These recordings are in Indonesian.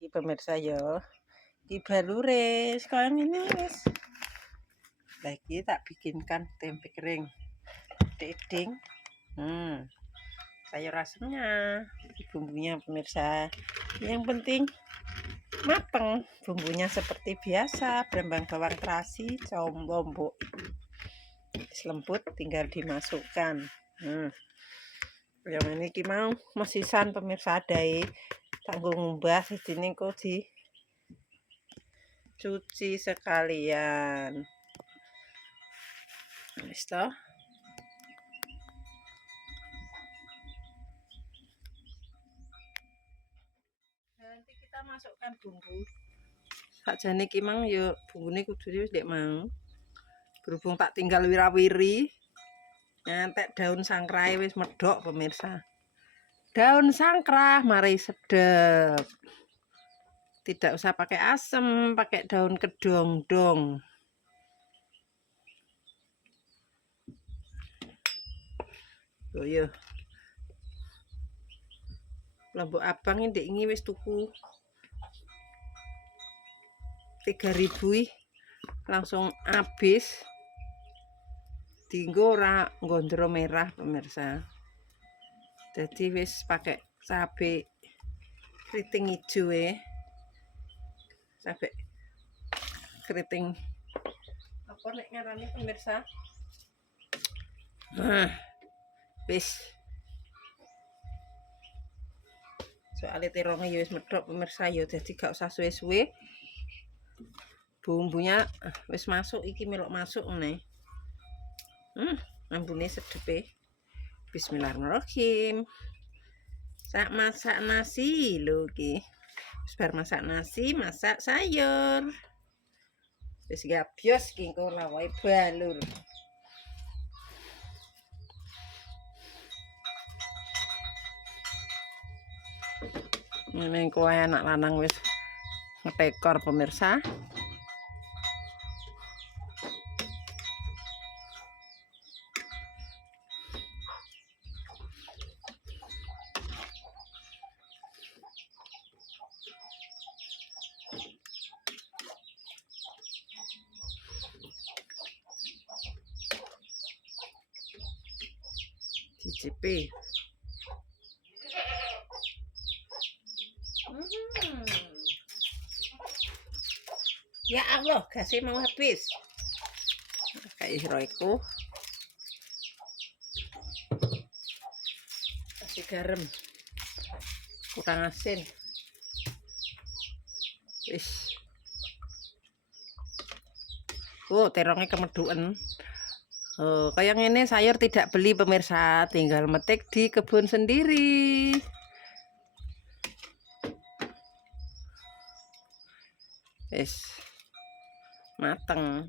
Iki pemirsa ya, iki balure sekarang ini wis. Lagi tak bikinkan tempe kering, diding. Sayur asemnya, bumbunya pemirsa. Yang penting mateng, bumbunya seperti biasa, berembang bawang terasi, saus lombok. Lembut tinggal dimasukkan. Yang ini ki mau mesisan pemirsa adae tanggung ngumbah sini kok cuci sekalian. Wis to. Nanti kita masukkan bumbu. Sakjane ki mang ya bumbune kudune wis ndek mau. Berhubung tak tinggal wirawiri, ngantek daun sangkrahe wis medhok pemirsa. Daun sangkrah mari sedep. Tidak usah pakai asem, pakai daun kedong-dong. Oh iya. Lombok abang ini wis tuku 3.000 langsung habis. Dinggo ora gondro merah pemirsa. Jadi wis pakai cabai keriting hijau cabai keriting apa nek ngarani pemirsa. Wis soalnya terongnya ya wis medhok pemirsa ya, jadi gak usah suwe-suwe. Bumbunya wis masuk, iki melok masuk nih. Ambune sedepe. Bismillahirrahmanirrahim. Sak masak nasi lho iki. Wis bar masak nasi, masak sayur. Wis gabios iki engko lawahe balur. Ini kowe anak lanang wis ngetekor pemirsa. Cicipi. Ya Allah, gasnya mau habis. Kayak heroiku. Kasih garam. Kurang asin. Wis. Terongnya kemeduken. Kayak ini sayur tidak beli pemirsa, tinggal metik di kebun sendiri. Wis. Mateng.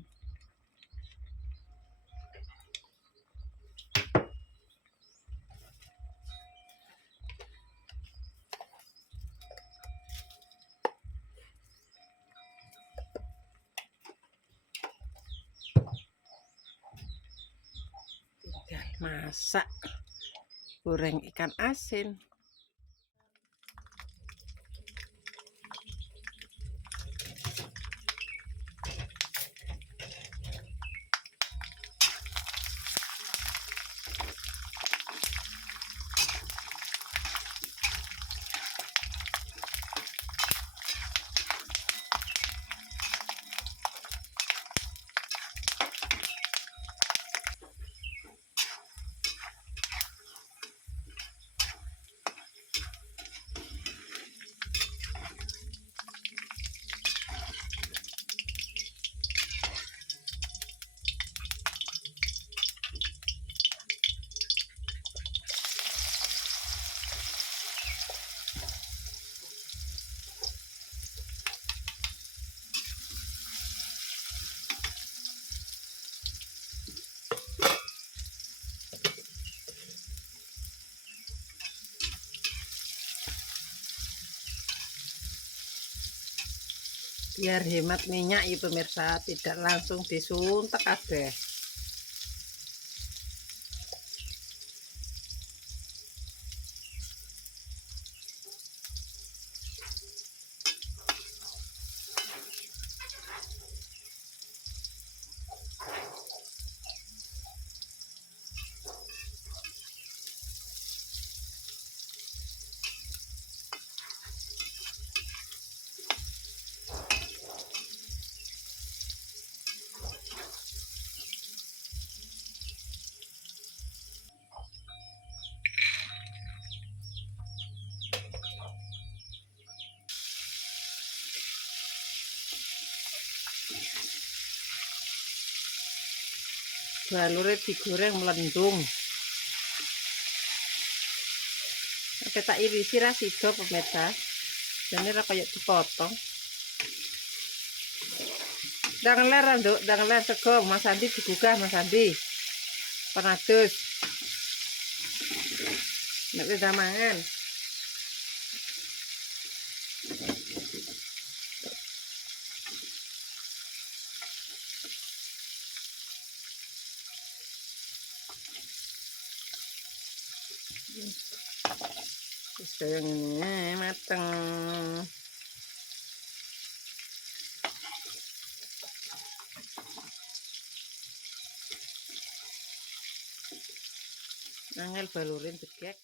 Masak goreng ikan asin. Biar hemat minyak ya pemirsa, tidak langsung disuntek kabeh. balure digoreng melendung. Oke, tak irisi ra sida pemirsa. Dene ra kaya dipotong. Ndang ler nduk, ndang ler sego Mas Andi digugah Mas Andi. Penados. Nek wis mangan. Wis kaya ngene mateng. Angel balurin degek.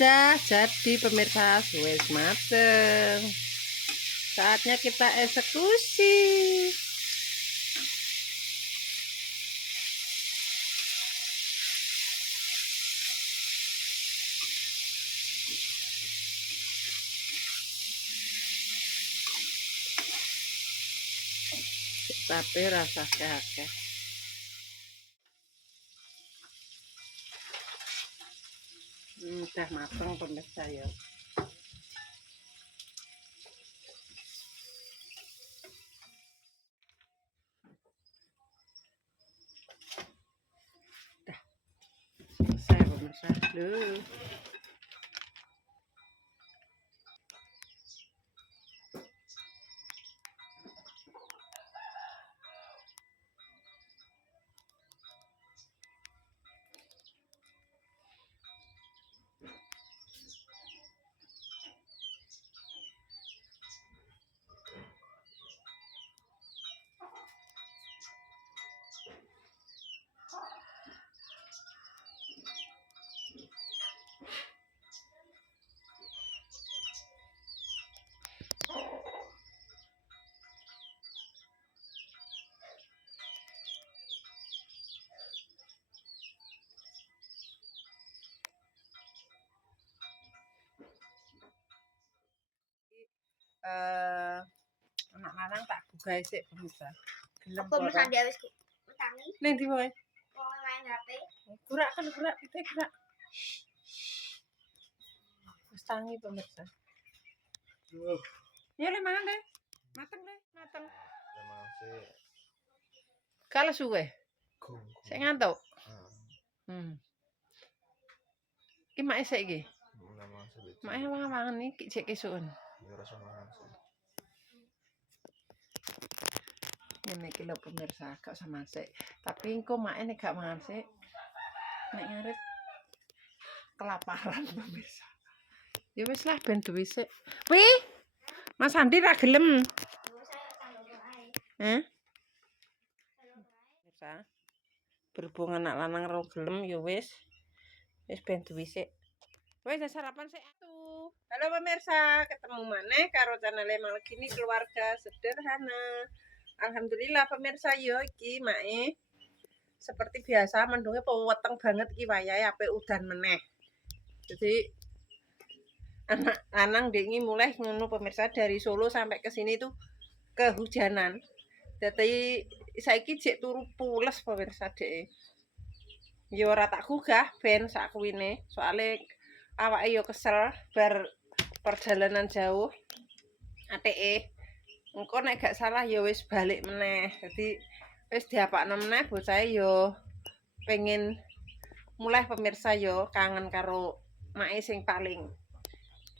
Dah jadi pemirsa, wis mateng. Saatnya kita eksekusi. Tapi rasa akeh. Udah mateng pemirsa ya. Dah selesai pemirsa. Loh. Anak lanang tak buka sik pemirsa. Gelem Apa Mas Andi wis utangi? Ning ndi wae? Wong main HP. Gerak kan gerak kita gerak. Wis tangi pemirsa. Ya le mangan deh. Mateng deh, mateng. Kalau suwe. Sik ngantuk. Iki mak esek iki. Mak mangan iki cek kesuken. Ya rasa mangan sih. Ini kilo pemirsa gak sama sik. Tapi engko mak nek gak mangan sik. Nek ngarit kelaparan pemirsa. Ya wis lah ben duwe sik. Wih. Mas Andi ra gelem. Pemirsa. Berhubung anak lanang ora gelem ya wis. Wis ben duwe sik. Wis sarapan sik atuh. Halo pemirsa, ketemu maneh karo channel Malgini Keluarga Sederhana. Alhamdulillah pemirsa yo iki mae seperti biasa mendungnya peweteng banget iki wayahe ape udan meneh. Jadi anak lanang dengi mulai ngono pemirsa dari Solo sampai ke sini tuh kehujanan. Dadi saiki jek turu pules pemirsa dek. Yo ora tak gugah ben sakuwine, soalnya awake yo kesel bar perjalanan jauh. Ateke engko nek gak salah ya wis balik meneh. Jadi wis diapakno meneh bocahe ya pengen mulai pemirsa yo kangen karo mae sing paling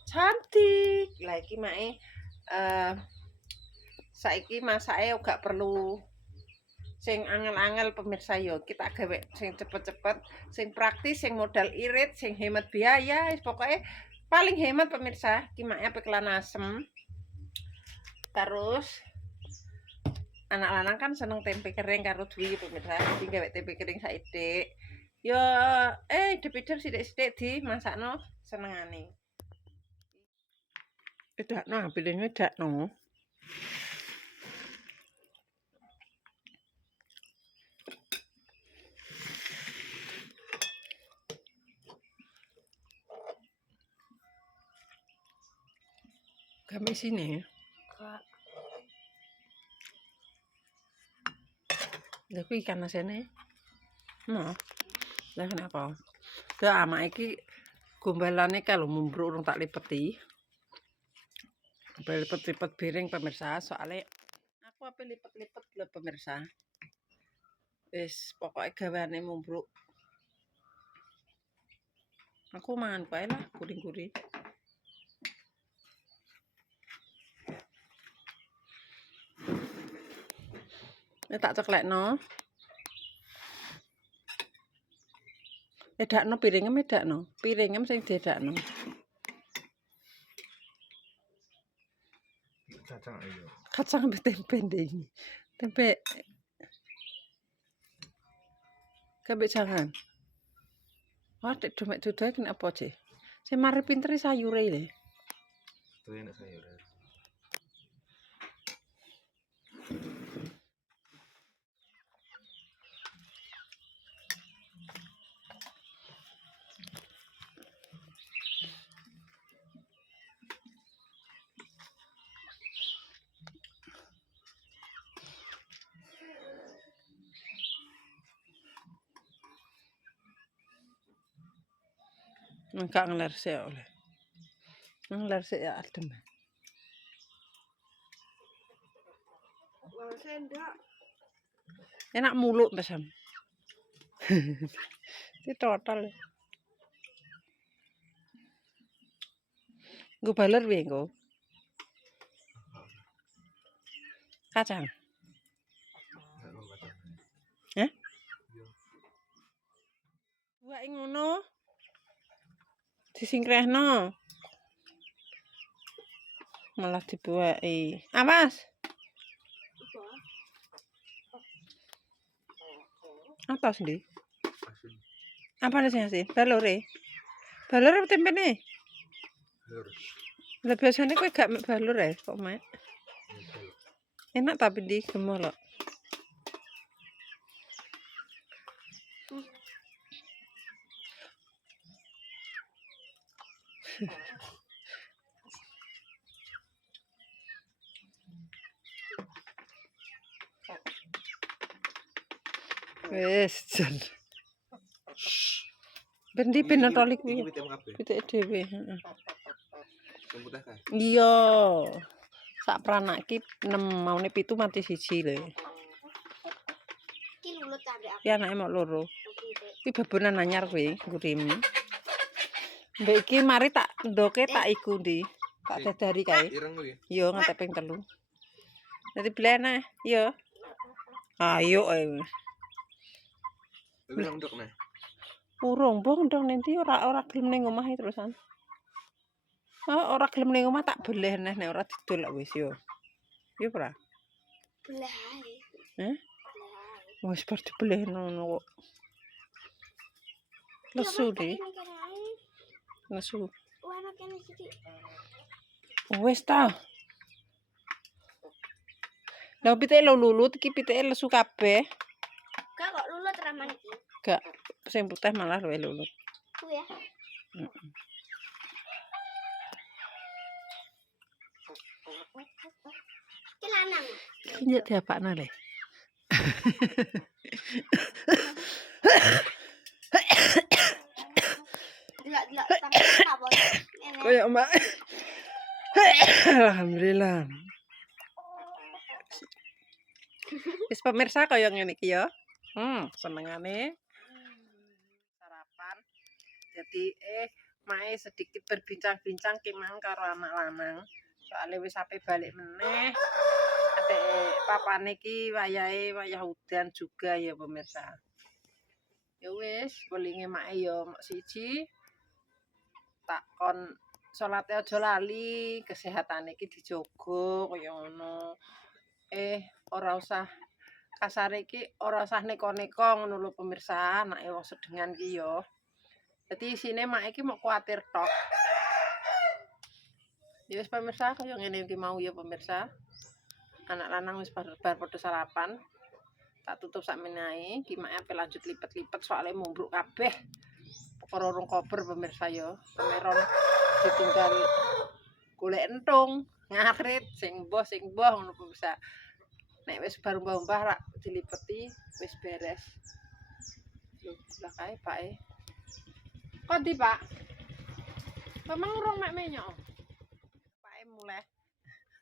cantik. Lah iki mae saiki masake gak perlu sing angel-angel pemirsa yo. Kita gawe sing cepet-cepet, sing praktis, sing modal irit, sing hemat biaya, pokoknya paling hemat pemirsa. Iki mae pekelan asem. Terus anak lanang kan seneng tempe kering karo dwi pemirsa. Jadi gawe tempe kering saithik. Yo hidup-hidup sithik-sithik di masakno senengane. Edakno apine edakno. Kami sini. Lha kuwi ikan asene. Nah. Lah kenapa? Lah amak iki gombalane kalau mumbruk urung tak lipeti. Lipet-lipet piring pemirsa, soalnya aku apa lipet-lipet lho pemirsa. Wis pokoke gaweane mumbruk. Aku mangan wae lah guring-guring. Tak ceklekno. Edakno piringem edakno. Piringem sing diedakno. Kacang ayo. Kacang ambek tempe ndek. Tempe. Kabeh jangan. Wah, dek domek dudoe kena apa, Ce? Sing mari pintere sayure le. Itu enak sayur. Enggak ngeler sih oleh. Ngeler sih ya adem. Sendok. Enak mulut pesan. Ini total. Gue baler piye engko? Kacang. Heh? Buake ngono. Disingkrehno. Malah dibuaki. Awas. Atas ndi? Apa sing asin? Balore. Balore apa tempene? Lah biasane kowe gak mek balur ya, kok mek. Enak tapi di gemolok. Wes jan. Bendi penotoli kuwi. Pitik dhewe, heeh. Iya. Sak pranak ki 6 maune 7 mati siji lho. Ki lulut ambek aku. Ki anake mok loro. Ki babonan anyar kuwi, ngurim. Mbek iki mari tak ndoke tak iku ndi. Tak dadari kae. Ireng kuwi. Yo ngantek ping 3. Dadi blene, yo. Ayo ae. Ireng ndok nih. Urung bong ndong nanti ora gelem ning omah terusan. Oh, ora gelem ning omah tak beleh neh nek ora didol wis yo. Yo ora? Belah ae. Heh? Wis bar dibeleh ngono kok. Lesu di. Lesu. Warna kene sithik. Wis ta. Lah pitike lulut iki pitike lesu kabeh. Gak kok lulut raman iki. Gak sing putih malah luwih lulut. Ku ya. Ki lanang. Iki nyek diapakno le. Delok-delok sampe apa. Koyok Mbak. Alhamdulillah. Wis pemirsa koyo ngene iki ya. Senengane sarapan. Jadi mae sedikit berbincang-bincang kimang karo anak lanang. Soale wis ape balik meneh. Atik papane iki wayahe wayah udan juga ya pemirsa. Ya wis, welinge mae ya mok siji. Tak kon salate aja lali, kesehatane iki dijogo kaya ngono. Ora usah kasare iki ora usah neko-neko ngono lho pemirsa, anake wong sedengan iki ya. Dadi isine mak iki mok kuatir tok. Ya wis pemirsa kaya ngene iki mau ya pemirsa. Anak lanang wis bar padha sarapan. Tak tutup sakmenae, iki mak ape lanjut lipet-lipet soalnya mumbruk kabeh. Perkara rong kober pemirsa ya. Pemeron ditinggal golek entung, ngarit sing mbah ngono pemirsa. Nek wis bar mbah-mbah rak dilipeti wis beres. Lho, lah kae Pak. Kok ndi, Pak? Memang urung mek menyok. Pak mulai.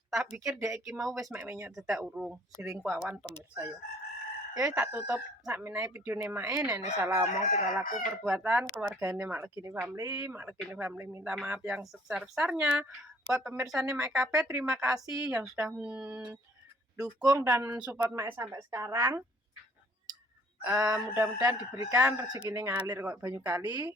Tak pikir dek iki mau wis mek menyok dadak urung. Siring kuawan pemirsa ya. Ya wis tak tutup sakmenae videone mae. Nek salah omong tinggal laku perbuatan keluargane Mak Legini Family. Mak Legini Family minta maaf yang sebesar-besarnya. Buat pemirsane Mak KB, terima kasih yang sudah dukung dan mensupport Mak sampai sekarang. Mudah-mudahan diberikan rezeki ngalir kok banyu kali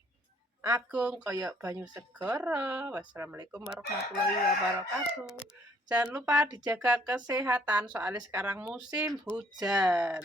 agung kaya banyu segara. Wassalamualaikum warahmatullahi wabarakatuh. Jangan lupa dijaga kesehatan soalnya sekarang musim hujan.